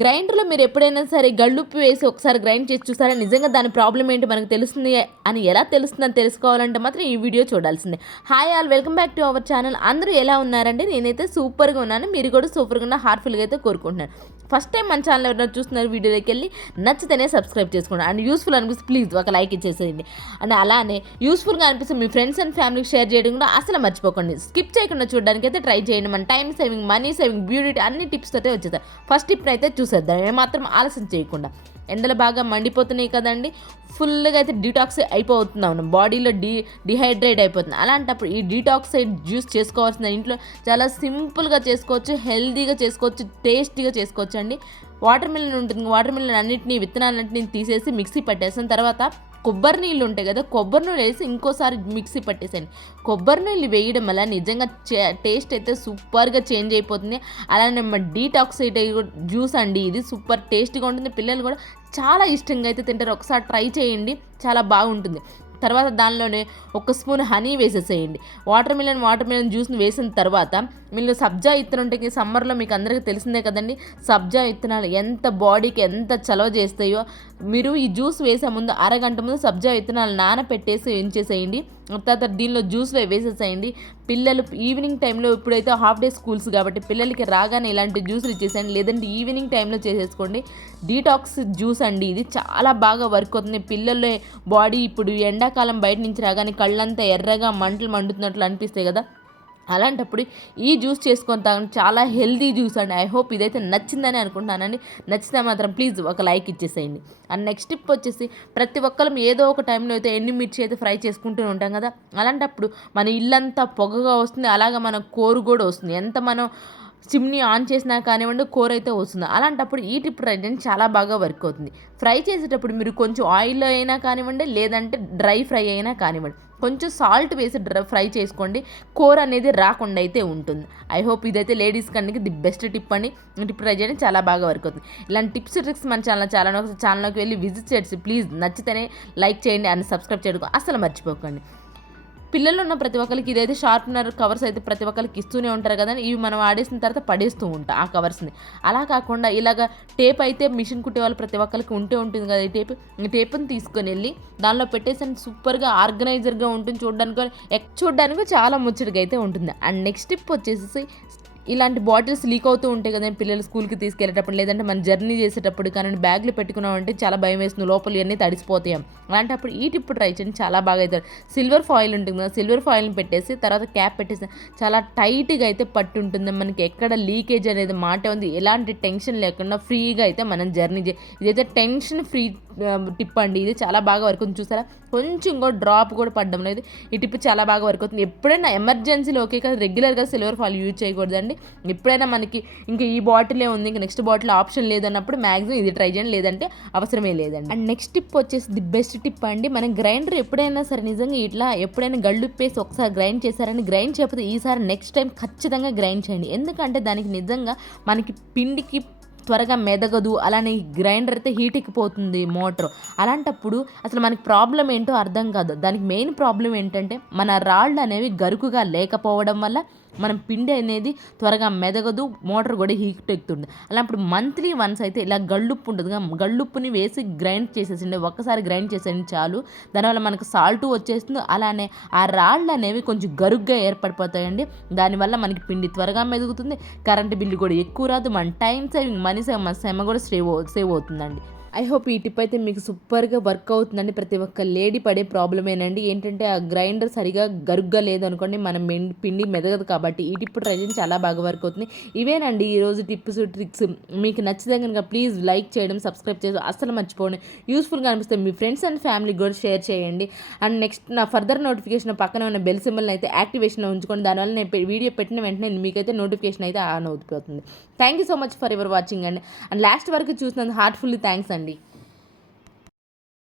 గ్రైండర్లో మీరు ఎప్పుడైనా సరే గళ్ళుప్పు వేసి ఒకసారి గ్రైండ్ చేసి చూసారా? నిజంగా దాని ప్రాబ్లం ఏంటి మనకు తెలుస్తుంది అని ఎలా తెలుస్తుందని తెలుసుకోవాలంటే మాత్రం ఈ వీడియో చూడాల్సిందే. Hi all, welcome back to our channel. అందరూ ఎలా ఉన్నారండి? నేనైతే సూపర్గా ఉన్నాను, మీరు కూడా సూపర్గా ఉన్న హార్ట్ఫుల్గా అయితే కోరుకుంటున్నాను. ఫస్ట్ టైం మన ఛానల్ ఎవరైనా చూస్తున్నారు వీడియోలోకి వెళ్ళి నచ్చితేనే సబ్స్క్రైబ్ చేసుకోండి. అండ్ యూస్ఫుల్ అనిపిస్తే ప్లీజ్ ఒక లైక్ ఇచ్చేసేయండి. అండ్ అలానే యూస్ఫుల్గా అనిపిస్తే మీ ఫ్రెండ్స్ అండ్ ఫ్యామిలీకి షేర్ చేయడం కూడా అసలు మర్చిపోకండి. స్కిప్ చేయకుండా చూడడానికి అయితే ట్రై చేయండి. మన time saving, money saving, beauty అన్ని టిప్స్ అయితే వచ్చేస్తాయి. ఫస్ట్ టిప్ అయితే చూసేద్దాం, ఏమాత్రం ఆలస్యం చేయకుండా. ఎండలు బాగా మండిపోతున్నాయి కదండి, ఫుల్గా అయితే డీటాక్స్ అయిపోతున్నాం, బాడీలో డిహైడ్రేట్ అయిపోతుంది. అలాంటప్పుడు ఈ డీటాక్సైడ్ జ్యూస్ చేసుకోవాల్సిన ఇంట్లో చాలా సింపుల్గా చేసుకోవచ్చు, హెల్తీగా చేసుకోవచ్చు, టేస్టీగా చేసుకోవచ్చు అండి. వాటర్ మిలన్ ఉంటుంది, వాటర్ మిలన్ అన్నింటినీ విత్తనాలన్నింటినీ తీసేసి మిక్సీ పట్టేసిన తర్వాత కొబ్బరి నీళ్ళు ఉంటాయి కదా, కొబ్బరి నీళ్ళు వేసి ఇంకోసారి మిక్సీ పట్టేసాను. కొబ్బరి నీళ్ళు వేయడం వల్ల నిజంగా టేస్ట్ అయితే సూపర్గా చేంజ్ అయిపోతుంది. అలానే డీటాక్సైడ్ జ్యూస్ అండి, ఇది సూపర్ టేస్ట్గా ఉంటుంది. పిల్లలు కూడా చాలా ఇష్టంగా అయితే తింటారు. ఒకసారి ట్రై చేయండి, చాలా బాగుంటుంది. తర్వాత దానిలోనే ఒక స్పూన్ హనీ వేసేసేయండి. వాటర్ మిలన్ జ్యూస్ని వేసిన తర్వాత మీరు సబ్జా విత్తనం ఉంటాయి, సమ్మర్లో మీకు అందరికీ తెలిసిందే కదండి. సబ్జా విత్తనాలు ఎంత బాడీకి ఎంత చలవ చేస్తాయో, మీరు ఈ జ్యూస్ వేసే ముందు అరగంట ముందు సబ్జా విత్తనాలు నానపెట్టేసి ఉంచేసేయండి. తర్వాత దీనిలో జ్యూస్లో వేసేసేయండి. పిల్లలు ఈవినింగ్ టైంలో, ఇప్పుడైతే హాఫ్ డే స్కూల్స్ కాబట్టి పిల్లలకి రాగానే ఇలాంటి జ్యూసులు ఇచ్చేసేయండి, లేదంటే ఈవినింగ్ టైంలో చేసేసుకోండి. డీటాక్స్ జ్యూస్ అండి, ఇది చాలా బాగా వర్క్ అవుతుంది. పిల్లల బాడీ ఇప్పుడు ఎండాకాలం బయట నుంచి రాగానే కళ్ళంతా ఎర్రగా మంటలు మండుతున్నట్లు అనిపిస్తాయి కదా, అలాంటప్పుడు ఈ జ్యూస్ చేసుకొని తాగండి. చాలా హెల్తీ జ్యూస్ అండి. ఐ హోప్ ఇదైతే నచ్చిందని అనుకుంటున్నానండి. నచ్చితే మాత్రం ప్లీజ్ ఒక లైక్ ఇచ్చేసేయండి. అండ్ నెక్స్ట్ టిప్ వచ్చేసి, ప్రతి ఒక్కరం ఏదో ఒక టైంలో అయితే ఎండుమిర్చి అయితే ఫ్రై చేసుకుంటూ ఉంటాం కదా, అలాంటప్పుడు మన ఇల్లంతా పొగగా వస్తుంది, అలాగే మన కోరు కూడా వస్తుంది. ఎంత మనం చిమ్నీ ఆన్ చేసినా కానివ్వండి, కూర అయితే వస్తుంది. అలాంటప్పుడు ఈ టిప్ ట్రై చేయండి, చాలా బాగా వర్క్ అవుతుంది. ఫ్రై చేసేటప్పుడు మీరు కొంచెం ఆయిల్ అయినా కానివ్వండి, లేదంటే డ్రై ఫ్రై అయినా కానివ్వండి, కొంచెం సాల్ట్ వేసి ఫ్రై చేసుకోండి, కూర అనేది రాకుండా అయితే ఉంటుంది. ఐ హోప్ ఇదైతే లేడీస్ కంటే ది బెస్ట్ టిప్ అండి. టిప్ ట్రై చేయడం చాలా బాగా వర్క్ అవుతుంది. ఇలాంటి టిప్స్ ట్రిక్స్ మన ఛానల్లోకి వెళ్ళి విజిట్ చేసి ప్లీజ్ నచ్చితేనే లైక్ చేయండి అండ్ సబ్స్క్రైబ్ చేయడం అసలు మర్చిపోకండి. పిల్లలు ఉన్న ప్రతి ఒక్కరికి ఇదైతే షార్ప్నర్ కవర్స్ అయితే ప్రతి ఒక్కరికి ఇస్తూనే ఉంటారు కదండి. ఇవి మనం ఆడేసిన తర్వాత పడేస్తూ ఉంటాం ఆ కవర్స్ని. అలా కాకుండా ఇలాగ టేప్ అయితే మిషన్ కుట్టే వాళ్ళు ప్రతి ఒక్కరికి ఉంటుంది కదా, ఈ టేప్ని తీసుకొని వెళ్ళి దానిలో పెట్టేసి సూపర్గా ఆర్గనైజర్గా ఉంటుంది. చూడడానికి చాలా ముచ్చటగా అయితే ఉంటుంది. అండ్ నెక్స్ట్ టిప్ వచ్చేసి, ఇలాంటి బాటిల్స్ లీక్ అవుతూ ఉంటాయి కదండి పిల్లలు స్కూల్కి తీసుకెళ్ళేటప్పుడు, లేదంటే మనం జర్నీ చేసేటప్పుడు కానీ బ్యాగ్లో పెట్టుకున్నామంటే చాలా భయం వేస్తుంది, లోపల ఇవన్నీ తడిసిపోతాయి. అలాంటప్పుడు ఈ టిప్ ట్రై చేయండి, చాలా బాగా అవుతుంది. సిల్వర్ ఫాయిల్ ఉంటుంది కదా, సిల్వర్ ఫాయిల్ని పెట్టేసి తర్వాత క్యాప్ పెట్టేసి చాలా టైట్గా అయితే పట్టు ఉంటుంది. మనకి ఎక్కడ లీకేజ్ అనేది మాట ఉంది, ఎలాంటి టెన్షన్ లేకుండా ఫ్రీగా అయితే మనం జర్నీ ఇదైతే టెన్షన్ ఫ్రీ టిప్ అండి. ఇది చాలా బాగా వర్క్ అవుతుంది. చూసారా, కొంచెం కూడా డ్రాప్ కూడా పడడం లేదు. ఈ టిప్ చాలా బాగా వర్క్ అవుతుంది. ఎప్పుడైనా ఎమర్జెన్సీలో ఓకే కదా, రెగ్యులర్గా సిల్వర్ ఫాయిల్ యూజ్ చేయకూడదండి. ఎప్పుడైనా మనకి ఇంకా ఈ బాటిలే ఉంది, ఇంకా నెక్స్ట్ బాటిల్ ఆప్షన్ లేదన్నప్పుడు మ్యాక్సిమం ఇది ట్రై చేయండి, లేదంటే అవసరమే లేదండి. అండ్ నెక్స్ట్ టిప్ వచ్చేసి ది బెస్ట్ టిప్ అండి. మనం గ్రైండర్ ఎప్పుడైనా సరే నిజంగా ఇట్లా ఎప్పుడైనా గళ్ళుప్పేసి ఒకసారి గ్రైండ్ చేశారని, గ్రైండ్ చేయకపోతే ఈసారి నెక్స్ట్ టైం ఖచ్చితంగా గ్రైండ్ చేయండి. ఎందుకంటే దానికి నిజంగా మనకి పిండికి త్వరగా మెదగదు. అలానే గ్రైండర్ అయితే హీట్ ఎక్కిపోతుంది మోటార్. అలాంటప్పుడు అసలు మనకి ప్రాబ్లం ఏంటో అర్థం కాదు. దానికి మెయిన్ ప్రాబ్లం ఏంటంటే మన రాళ్ళు అనేవి గరుకుగా లేకపోవడం వల్ల మనం పిండి అనేది త్వరగా మెదగదు, మోటార్ కూడా హీట్ ఎక్కుతుంది. అలాంటి మంత్లీ వన్స్ అయితే ఇలా గళ్ళుప్పు ఉంటుంది, గళ్ళుప్పుని వేసి గ్రైండ్ చేసేసిండి, ఒక్కసారి గ్రైండ్ చేసేయండి చాలు. దానివల్ల మనకు సాల్ట్ వచ్చేస్తుంది, అలానే ఆ రాళ్ళు అనేవి కొంచెం గరుగ్గా ఏర్పడిపోతాయండి. దానివల్ల మనకి పిండి త్వరగా మెదుగుతుంది, కరెంటు బిల్లు కూడా ఎక్కువ రాదు, మన టైం సేవింగ్, మనీ సేవింగ్, మన శ్రమ కూడా సేవ్ అవుతుందండి. ఐ హోప్ ఈ టిప్ అయితే మీకు సూపర్గా వర్క్ అవుతుందండి. ప్రతి ఒక్క లేడీ పడే ప్రాబ్లమేనండి. ఏంటంటే ఆ గ్రైండర్ సరిగా గరుగ్గా లేదనుకోండి, మనం పిండి మెదగదు. కాబట్టి ఈ టిప్ ట్రై చేయండి, చాలా బాగా వర్క్ అవుతుంది. ఇవేనండి ఈరోజు టిప్స్ ట్రిక్స్. మీకు నచ్చితే కనుక ప్లీజ్ లైక్ చేయడం, సబ్స్క్రైబ్ చేయడం అస్సలు మర్చిపోండి. యూస్ఫుల్గా అనిపిస్తే మీ ఫ్రెండ్స్ అండ్ ఫ్యామిలీకి కూడా షేర్ చేయండి. అండ్ నెక్స్ట్ నా ఫర్దర్ నోటిఫికేషన్ పక్కన ఉన్న బెల్ సింబల్ని అయితే యాక్టివేషన్లో ఉంచుకోండి. దానివల్ల నేను వీడియో పెట్టిన వెంటనే మీకైతే నోటిఫికేషన్ అయితే ఆన్ అవుతుంది. Thank you so much for your watching అండి. అండ్ లాస్ట్ వరకు చూసినందుకు హార్ట్ఫుల్లీ థ్యాంక్స్ అండి.